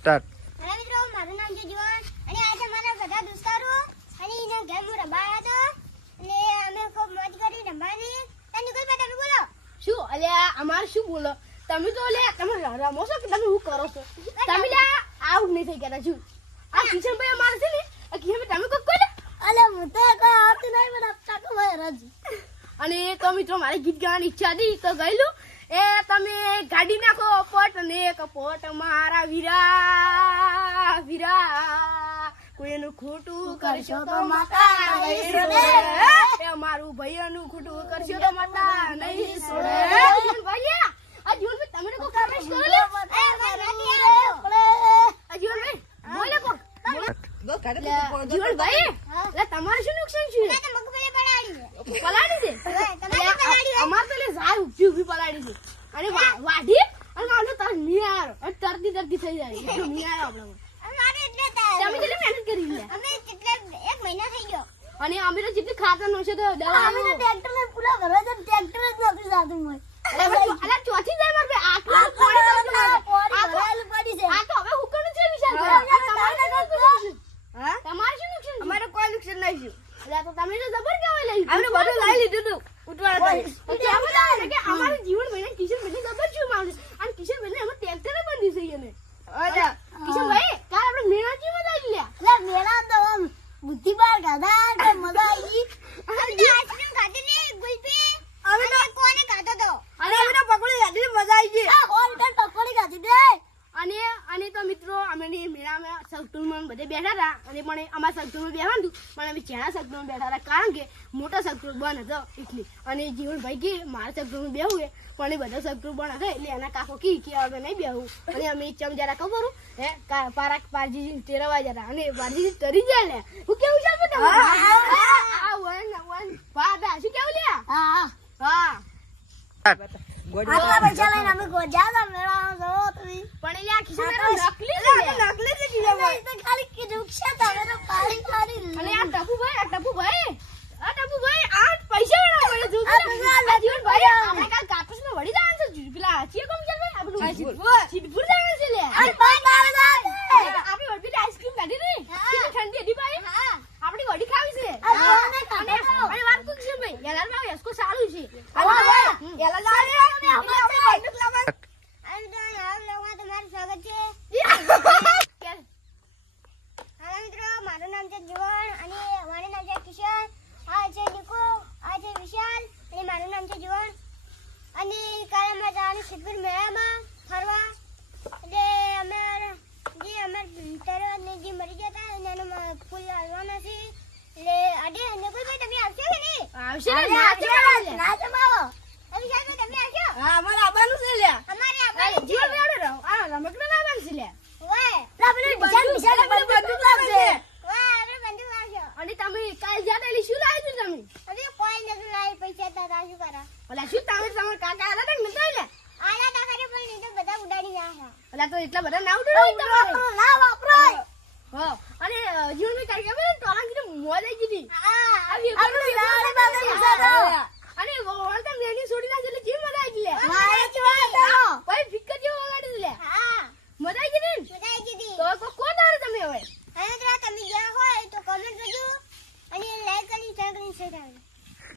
Start. Hello મિત્રો મારું નામ છે જીવન. અને આજે મારા બધા દોસ્તારો. અને એના ઘેર હું રમવા આવ્યો હતો. અને અમે ખૂબ મોજ કરી રમવાની તને કોઈ તમે બોલો. શું? અલ્યા અમાર શું બોલો? તમે તો લે તમે રમો છો કે તમે શું કરો છો? તમે લે આઉટ નહીં થઈ ગયા શું આ કિશનભાઈ અમારે છે ને આ કિશનભાઈ તમે કોઈ કોઈ અલે હું તો કોઈ આવતી નહીં મને કાકો ભાઈ રાજી. અને તો મિત્રો મારી ગીત ગાવાની ઈચ્છા હતી તો ગયેલું. એ તમે ગાડી નાખો પોટ ને એક પોટ મારા વીરા વીરા. કોઈનું ખોટું કરશો તો માતા નહીં છોડે એ મારું ભૈયાનું ખોટું કરશો તો માતા નહીં છોડે ભૈયા આ જીવનભાઈ તમે તો કોઈ કમેન્ટ કરો લે એ આ જીવનભાઈ બોલે કો જીવનભાઈ લે તમારે શું નુકસાન છે મેં તો મગફળી પડાડી છે પલાળી છે હવે તમારે પડાડી છે અમાર તો લે ઝાડ ઊભી ઊભી પલાળી છે અને વાઢી? અને મારો તાર નિયારો અને તરતી તરતી થઈ જાય. નિયારો આપણે અમારે એટલે તમે કેટલી મહેનત કરી લે? અમે કેટલે એક મહિના થઈ ગયો. અને અમે તો જેટલી ખાતર નો છે તો દવા અમે તો ટ્રેક્ટર ને પૂરા ભરવા તો ટ્રેક્ટર જ નથી જાતું હોય. અલા ચોથી જાય મારે આટલા પાણી તો નથી લાગે. આ તો- ભરાયેલું પડી છે આ તો હવે હુકમનું છે વિશાલ હા. ભાઈ. આ તમારે શું નુકસાન છે? હા તમારે શું નુકસાન છે? અમારે કોઈ નુકસાન તો તમે તો જબર કહેવાય લઈ આપણે બધું લઈ લીધું તું ઉઠવા કે અમારું જીવન ભાઈને કિશનભાઈને જબર શું માનશે અને કિશનભાઈને એમાં ટ્રેક્ટર બંધી છે એને. અચ્છા કિશનભાઈ કાલ આપણે મેળાજી માં જઈ લ્યા મેળા તો આમ બુદ્ધિ બાર ગાધા કે મજા આવી આઈસ્ક્રીમ ખાધી ને ગુલ્ફી અમે તો કોને ખાધો તો અને અમે તો પકોડી ખાધી મજા આવી ગઈ આ હોલ તો ટકોરી ખાધી દે અને અને તો મિત્રો અમે ની મેળામાં સગતુલમાં બધે બેઠા હતા અને પણ અમારા સગતુલમાં બેહવાનું હતું પણ અમે ચેણા સગતુલમાં બેઠા હતા? કારણ કે મોટો સગતુલ બંધ હતો એટલે. અને જીવનભાઈ કે મારા સગતુલમાં બેહવું છે પણ એ બધા સગતુલ બંધ હતા એટલે એના કાકો કી કે હવે નહીં બેહવું અને અમે ચમ જરા ખબર હે પારા પારજી તેરવા જતા. અને પારજી તરી જાય લે. હું કેવું છે બધા આ વન વન પાદા શું કેવું લે હા હા. આટલા પૈસા લઈને અમે ગોજા હતા મેળા તમે. પણ એ આ ખિસ્સામાં નકલી નકલી છે જીવા તો ખાલી કીધું છે તમે તો પાડી પાડી અને આ ટપુભાઈ આ ટપુભાઈ. આ ટપુભાઈ આ પૈસા જો આ આપણે કાલ કાપસમાં વળી જવાનું છે. પેલા ચીએ કોમ ચાલ? ભાઈ આપણું જવાનું. છે છે આપણે પેલી આઈસ્ક્રીમ કાઢી ને હા. કેટલી ઠંડી હતી ભાઈ. હા. આપણી વડી ખાવી છે. છું ભાઈ? ભાઈ સારું છે. આમ છે નામ છે જીવન અને મારું નામ છે કિશન આ છે નિકો આ છે વિશાલ અને મારું નામ છે જીવન. અને કાલે અમે જવાનું સિદ્ધપુર મેળામાં ફરવા. એટલે અમે જે અમે તરત જે મરી ગયા હતા અને એનો ફૂલ લાવવાના છે. એટલે અડે અને કોઈ ભાઈ તમે આવશો કે નહીં? આવશે ને ના જવાનું લે. ના જમાવો વિશાલ ભાઈ તમે આવશો હા અમારે આવવાનું છે લ્યા અમારે આ આપણે જીવનભાઈ આવડે રહો. આ રમકડા લાવવાનું છે લે ઓય આપણે વિશાલ વિશાલ બંદૂક લાવશે ઓય આપણે બંદૂક લાવશો અને તમે કાલ જ્યાં તા એટલે શું લાવ્યું હતું તમે હવે કોઈ નથી લાવી પૈસા તારા શું કરા ઓલા શું તમે તમાર કાકા આલા તા ને એટલે આલા કાકા તાકારે પણ નહીં તો બધા ઉડાડી નાખ્યા. ઓલા તો એટલા બધા ના ઉડાડો ના વાપરાય